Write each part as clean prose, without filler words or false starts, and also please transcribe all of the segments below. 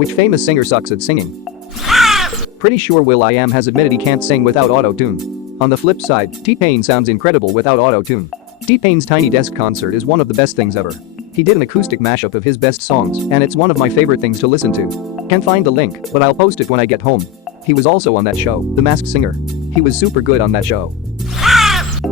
Which famous singer sucks at singing? Pretty sure will.i.am has admitted he can't sing without auto-tune. On the flip side, T-Pain sounds incredible without auto-tune. T-Pain's Tiny Desk concert is one of the best things ever. He did an acoustic mashup of his best songs, and it's one of my favorite things to listen to. Can't find the link, but I'll post it when I get home. He was also on that show, The Masked Singer. He was super good on that show.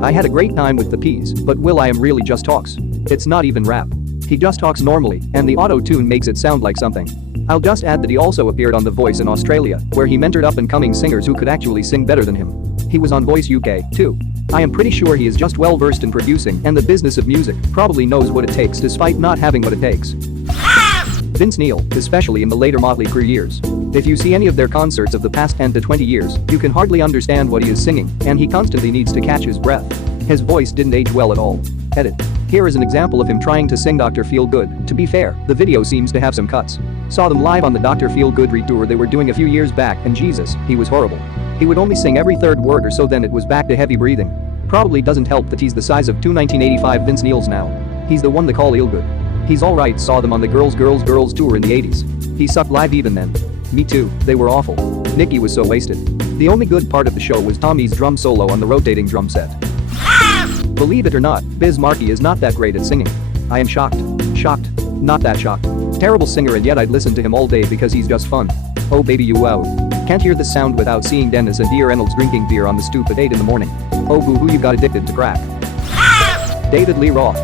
I had a great time with the P's, but will.i.am really just talks. It's not even rap. He just talks normally, and the auto-tune makes it sound like something. I'll just add that he also appeared on The Voice in Australia, where he mentored up-and-coming singers who could actually sing better than him. He was on Voice UK, too. I am pretty sure he is just well-versed in producing and the business of music, probably knows what it takes despite not having what it takes. Vince Neil, especially in the later Motley Crue years. If you see any of their concerts of the past 10 to 20 years, you can hardly understand what he is singing, and he constantly needs to catch his breath. His voice didn't age well at all. Edit. Here is an example of him trying to sing Dr. Feelgood. To be fair, the video seems to have some cuts. Saw them live on the Dr. Feelgood retour they were doing a few years back, and Jesus, he was horrible. He would only sing every third word or so, then it was back to heavy breathing. Probably doesn't help that he's the size of two 1985 Vince Neils now. He's the one they call Eelgood. He's alright. Saw them on the Girls tour in the 80s. He sucked live even then. Me too, they were awful. Nikki was so wasted. The only good part of the show was Tommy's drum solo on the rotating drum set. Believe it or not, Biz Markie is not that great at singing. I am shocked. Shocked. Not that shocked. Terrible singer, and yet I'd listen to him all day because he's just fun. Oh baby you wow. Can't hear this sound without seeing Dennis and Dear Reynolds drinking beer on the stoop at 8 in the morning. Oh boo hoo, you got addicted to crack. David Lee Roth.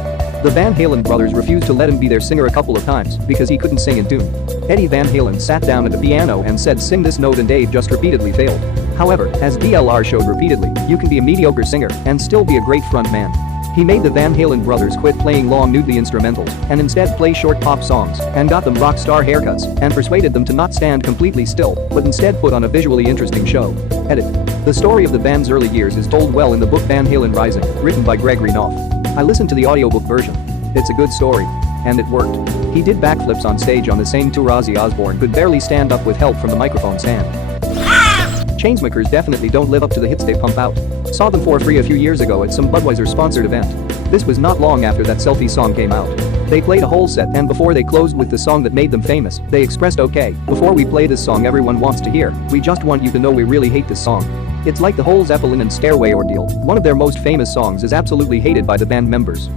The Van Halen brothers refused to let him be their singer a couple of times because he couldn't sing in tune. Eddie Van Halen sat down at the piano and said sing this note, and Dave just repeatedly failed. However, as DLR showed repeatedly, you can be a mediocre singer and still be a great front man. He made the Van Halen brothers quit playing long noodly instrumentals and instead play short pop songs, and got them rock star haircuts and persuaded them to not stand completely still but instead put on a visually interesting show. Edit. The story of the band's early years is told well in the book Van Halen Rising, written by Gregory Knopf. I listened to the audiobook version. It's a good story. And it worked. He did backflips on stage on the same tour Ozzy Osbourne could barely stand up with help from the microphone stand. Chainsmokers definitely don't live up to the hits they pump out. Saw them for free a few years ago at some Budweiser-sponsored event. This was not long after that Selfie song came out. They played a whole set, and before they closed with the song that made them famous, they expressed, okay, before we play this song everyone wants to hear, we just want you to know we really hate this song. It's like the whole Zeppelin and Stairway ordeal. One of their most famous songs is absolutely hated by the band members.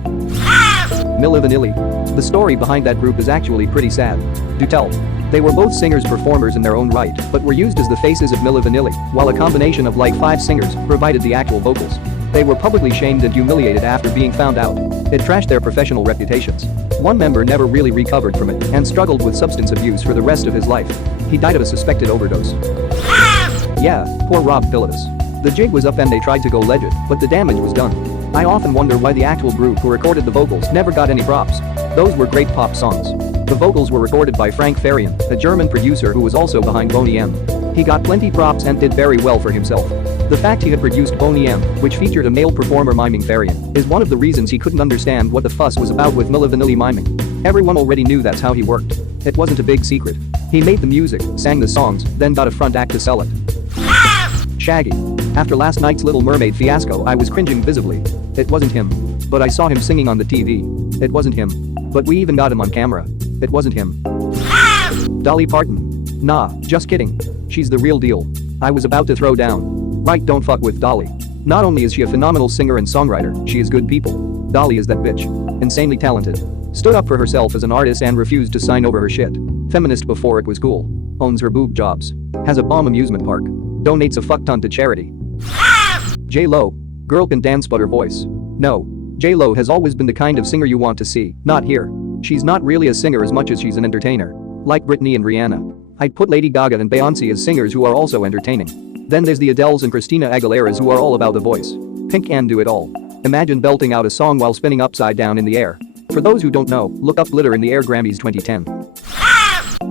Milli Vanilli. The story behind that group is actually pretty sad. Do tell. They were both singers-performers in their own right, but were used as the faces of Milli Vanilli, while a combination of like 5 singers provided the actual vocals. They were publicly shamed and humiliated after being found out. It trashed their professional reputations. One member never really recovered from it and struggled with substance abuse for the rest of his life. He died of a suspected overdose. Yeah, poor Rob Pilatus. The jig was up and they tried to go legit, but the damage was done. I often wonder why the actual group who recorded the vocals never got any props. Those were great pop songs. The vocals were recorded by Frank Farian, a German producer who was also behind Boney M. He got plenty props and did very well for himself. The fact he had produced Boney M, which featured a male performer miming Farian, is one of the reasons he couldn't understand what the fuss was about with Milli Vanilli miming. Everyone already knew that's how he worked. It wasn't a big secret. He made the music, sang the songs, then got a front act to sell it. Shaggy. After last night's Little Mermaid fiasco, I was cringing visibly. It wasn't him. But I saw him singing on the TV. It wasn't him. But we even got him on camera. It wasn't him. Dolly Parton. Nah, just kidding. She's the real deal. I was about to throw down. Right, don't fuck with Dolly. Not only is she a phenomenal singer and songwriter, she is good people. Dolly is that bitch. Insanely talented. Stood up for herself as an artist and refused to sign over her shit. Feminist before it was cool. Owns her boob jobs. Has a bomb amusement park. Donates a fuck ton to charity. J-Lo. Girl can dance but her voice. No. J-Lo has always been the kind of singer you want to see, not hear. She's not really a singer as much as she's an entertainer. Like Britney and Rihanna. I'd put Lady Gaga and Beyoncé as singers who are also entertaining. Then there's the Adeles and Christina Aguileras who are all about the voice. Pink can do it all. Imagine belting out a song while spinning upside down in the air. For those who don't know, look up Glitter in the Air Grammys 2010.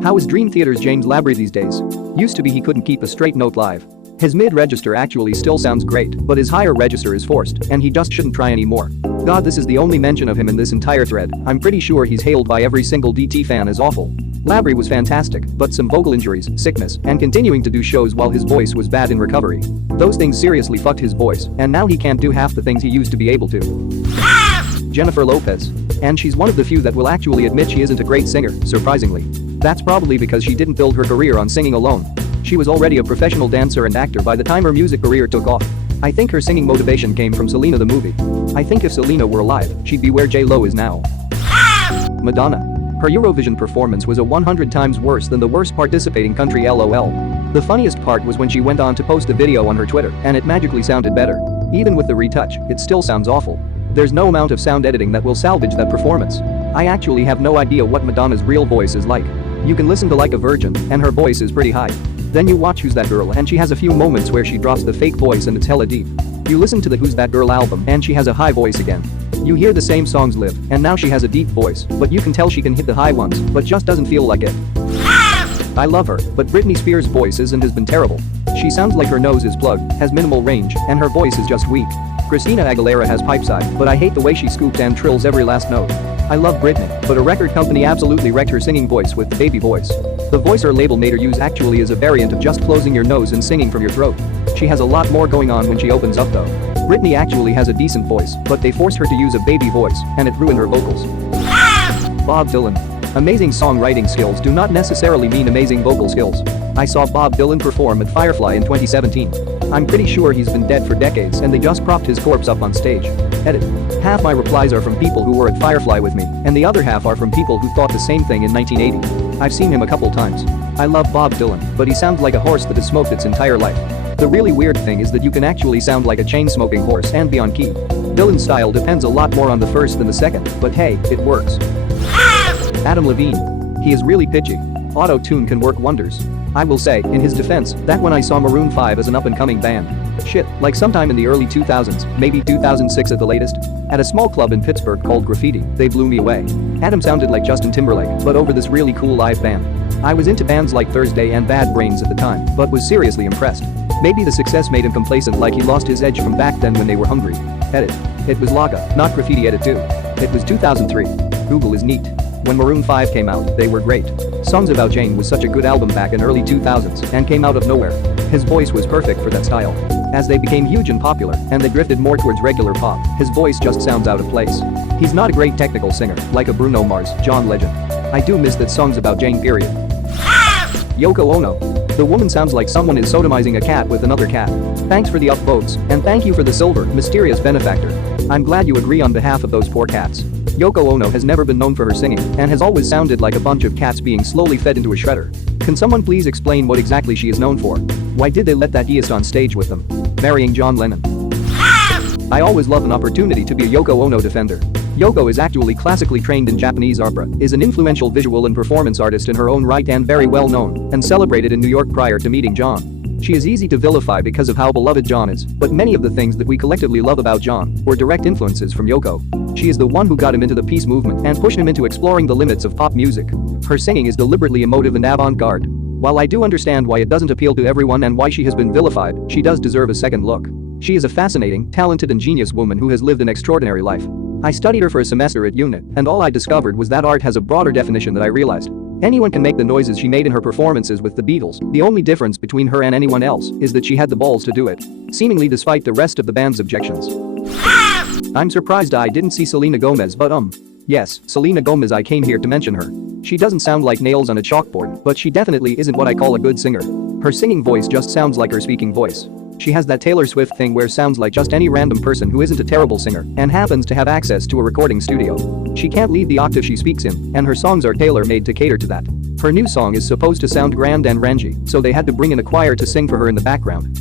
How is Dream Theater's James Labrie these days? Used to be he couldn't keep a straight note live. His mid-register actually still sounds great, but his higher register is forced, and he just shouldn't try anymore. God, this is the only mention of him in this entire thread. I'm pretty sure he's hailed by every single DT fan as awful. Labrie was fantastic, but some vocal injuries, sickness, and continuing to do shows while his voice was bad in recovery. Those things seriously fucked his voice, and now he can't do half the things he used to be able to. Jennifer Lopez. And she's one of the few that will actually admit she isn't a great singer, surprisingly. That's probably because she didn't build her career on singing alone. She was already a professional dancer and actor by the time her music career took off. I think her singing motivation came from Selena the movie. I think if Selena were alive, she'd be where J-Lo is now. Madonna. Her Eurovision performance was 100 times worse than the worst participating country LOL. The funniest part was when she went on to post a video on her Twitter and it magically sounded better. Even with the retouch, it still sounds awful. There's no amount of sound editing that will salvage that performance. I actually have no idea what Madonna's real voice is like. You can listen to Like a Virgin, and her voice is pretty high. Then you watch Who's That Girl and she has a few moments where she drops the fake voice and it's hella deep. You listen to the Who's That Girl album and she has a high voice again. You hear the same songs live, and now she has a deep voice, but you can tell she can hit the high ones, but just doesn't feel like it. I love her, but Britney Spears' voice isn't has been terrible. She sounds like her nose is plugged, has minimal range, and her voice is just weak. Christina Aguilera has pipe side, but I hate the way she scoops and trills every last note. I love Britney, but a record company absolutely wrecked her singing voice with the baby voice. The voice her label made her use actually is a variant of just closing your nose and singing from your throat. She has a lot more going on when she opens up though. Britney actually has a decent voice, but they forced her to use a baby voice, and it ruined her vocals. Bob Dylan. Amazing songwriting skills do not necessarily mean amazing vocal skills. I saw Bob Dylan perform at Firefly in 2017. I'm pretty sure he's been dead for decades and they just propped his corpse up on stage. Edit. Half my replies are from people who were at Firefly with me, and the other half are from people who thought the same thing in 1980. I've seen him a couple times. I love Bob Dylan, but he sounds like a horse that has smoked its entire life. The really weird thing is that you can actually sound like a chain-smoking horse and be on key. Dylan's style depends a lot more on the first than the second, but hey, it works. Adam Levine. He is really pitchy. Auto-tune can work wonders. I will say, in his defense, that when I saw Maroon 5 as an up-and-coming band. Shit, like sometime in the early 2000s, maybe 2006 at the latest. At a small club in Pittsburgh called Graffiti, they blew me away. Adam sounded like Justin Timberlake, but over this really cool live band. I was into bands like Thursday and Bad Brains at the time, but was seriously impressed. Maybe the success made him complacent like he lost his edge from back then when they were hungry. Edit. It was Laga, not Graffiti Edit 2. It was 2003. Google is neat. When Maroon 5 came out, they were great. Songs About Jane was such a good album back in early 2000s and came out of nowhere. His voice was perfect for that style. As they became huge and popular, and they drifted more towards regular pop, his voice just sounds out of place. He's not a great technical singer, like a Bruno Mars, John Legend. I do miss that Songs About Jane period. Yoko Ono. The woman sounds like someone is sodomizing a cat with another cat. Thanks for the upvotes, and thank you for the silver, mysterious benefactor. I'm glad you agree on behalf of those poor cats. Yoko Ono has never been known for her singing and has always sounded like a bunch of cats being slowly fed into a shredder. Can someone please explain what exactly she is known for? Why did they let that deist on stage with them? Marrying John Lennon. I always love an opportunity to be a Yoko Ono defender. Yoko is actually classically trained in Japanese opera, is an influential visual and performance artist in her own right and very well known, and celebrated in New York prior to meeting John. She is easy to vilify because of how beloved John is, but many of the things that we collectively love about John were direct influences from Yoko. She is the one who got him into the peace movement and pushed him into exploring the limits of pop music. Her singing is deliberately emotive and avant-garde. While I do understand why it doesn't appeal to everyone and why she has been vilified, she does deserve a second look. She is a fascinating, talented and genius woman who has lived an extraordinary life. I studied her for a semester at UNIT, and all I discovered was that art has a broader definition than I realized. Anyone can make the noises she made in her performances with the Beatles. The only difference between her and anyone else is that she had the balls to do it, seemingly despite the rest of the band's objections. I'm surprised I didn't see Selena Gomez, but yes, Selena Gomez. I came here to mention her. She doesn't sound like nails on a chalkboard, but she definitely isn't what I call a good singer. Her singing voice just sounds like her speaking voice. She has that Taylor Swift thing where sounds like just any random person who isn't a terrible singer and happens to have access to a recording studio. She can't leave the octave she speaks in, and her songs are tailor-made to cater to that. Her new song is supposed to sound grand and rangy, so they had to bring in a choir to sing for her in the background.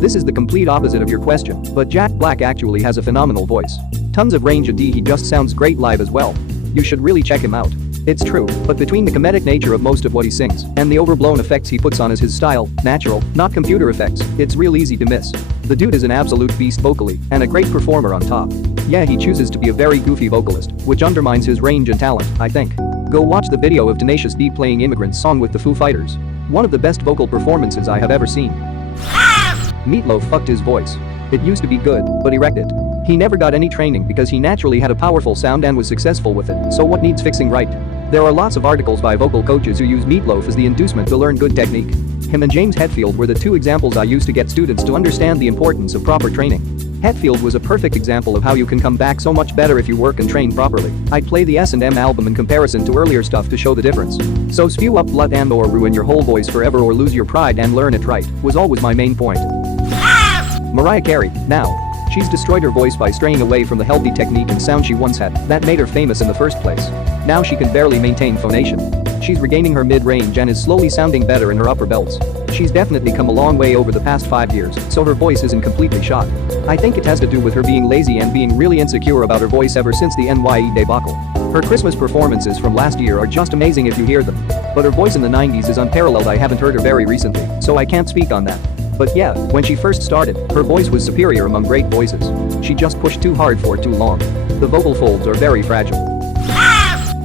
This is the complete opposite of your question, but Jack Black actually has a phenomenal voice. Tons of range and he just sounds great live as well. You should really check him out. It's true, but between the comedic nature of most of what he sings and the overblown effects he puts on as his style, natural, not computer effects, it's real easy to miss. The dude is an absolute beast vocally and a great performer on top. Yeah, he chooses to be a very goofy vocalist, which undermines his range and talent, I think. Go watch the video of Tenacious D playing Immigrant's song with the Foo Fighters. One of the best vocal performances I have ever seen. Meatloaf fucked his voice. It used to be good, but he wrecked it. He never got any training because he naturally had a powerful sound and was successful with it, so what needs fixing right? There are lots of articles by vocal coaches who use Meatloaf as the inducement to learn good technique. Him and James Hetfield were the two examples I used to get students to understand the importance of proper training. Hetfield was a perfect example of how you can come back so much better if you work and train properly. I'd play the S&M album in comparison to earlier stuff to show the difference. So spew up blood and or ruin your whole voice forever or lose your pride and learn it right was always my main point. Mariah Carey, now. She's destroyed her voice by straying away from the healthy technique and sound she once had that made her famous in the first place. Now she can barely maintain phonation. She's regaining her mid-range and is slowly sounding better in her upper belts. She's definitely come a long way over the past 5 years, so her voice isn't completely shot. I think it has to do with her being lazy and being really insecure about her voice ever since the NYE debacle. Her Christmas performances from last year are just amazing if you hear them. But her voice in the 90s is unparalleled. I haven't heard her very recently, so I can't speak on that. But yeah, when she first started, her voice was superior among great voices. She just pushed too hard for too long. The vocal folds are very fragile.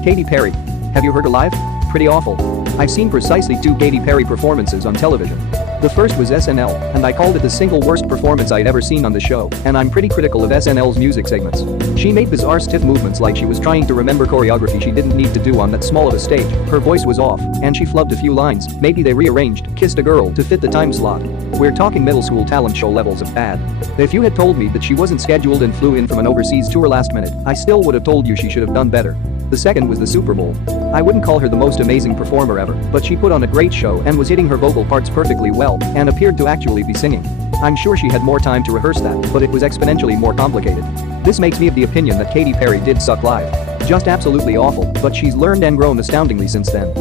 Katy Perry. Have you heard her live? Pretty awful. I've seen precisely 2 Katy Perry performances on television. The first was SNL, and I called it the single worst performance I'd ever seen on the show, and I'm pretty critical of SNL's music segments. She made bizarre stiff movements like she was trying to remember choreography she didn't need to do on that small of a stage. Her voice was off, and she flubbed a few lines. Maybe they rearranged "Kissed a Girl" to fit the time slot. We're talking middle school talent show levels of bad. If you had told me that she wasn't scheduled and flew in from an overseas tour last minute, I still would have told you she should have done better. The second was the Super Bowl. I wouldn't call her the most amazing performer ever, but she put on a great show and was hitting her vocal parts perfectly well and appeared to actually be singing. I'm sure she had more time to rehearse that, but it was exponentially more complicated. This makes me of the opinion that Katy Perry did suck live. Just absolutely awful, but she's learned and grown astoundingly since then.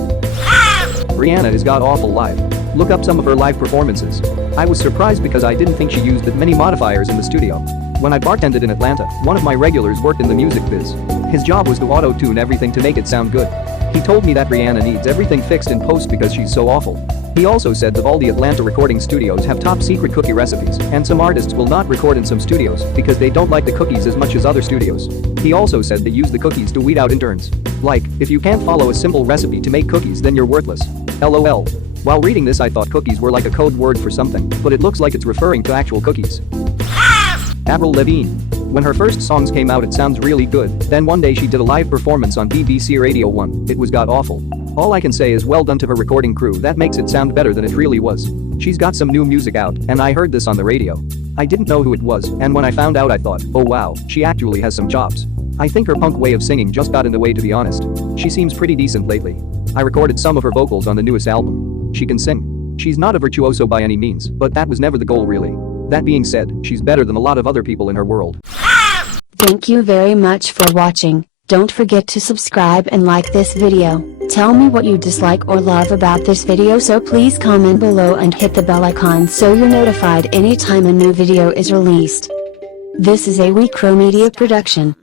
Rihanna is god-awful live. Look up some of her live performances. I was surprised because I didn't think she used that many modifiers in the studio. When I bartended in Atlanta, one of my regulars worked in the music biz. His job was to auto-tune everything to make it sound good. He told me that Rihanna needs everything fixed in post because she's so awful. He also said that all the Atlanta recording studios have top secret cookie recipes, and some artists will not record in some studios because they don't like the cookies as much as other studios. He also said they use the cookies to weed out interns. Like, if you can't follow a simple recipe to make cookies, then you're worthless. LOL. While reading this, I thought cookies were like a code word for something, but it looks like it's referring to actual cookies. Avril Lavigne. When her first songs came out, it sounds really good. Then one day she did a live performance on BBC Radio 1. It was god-awful. All I can say is well done to her recording crew. That makes it sound better than it really was. She's got some new music out, and I heard this on the radio. I didn't know who it was, and when I found out I thought, oh wow, she actually has some chops. I think her punk way of singing just got in the way, to be honest. She seems pretty decent lately. I recorded some of her vocals on the newest album. She can sing. She's not a virtuoso by any means, but that was never the goal really. That being said, she's better than a lot of other people in her world. Thank you very much for watching. Don't forget to subscribe and like this video. Tell me what you dislike or love about this video, so please comment below and hit the bell icon so you're notified anytime a new video is released. This is a WeCrow Media production.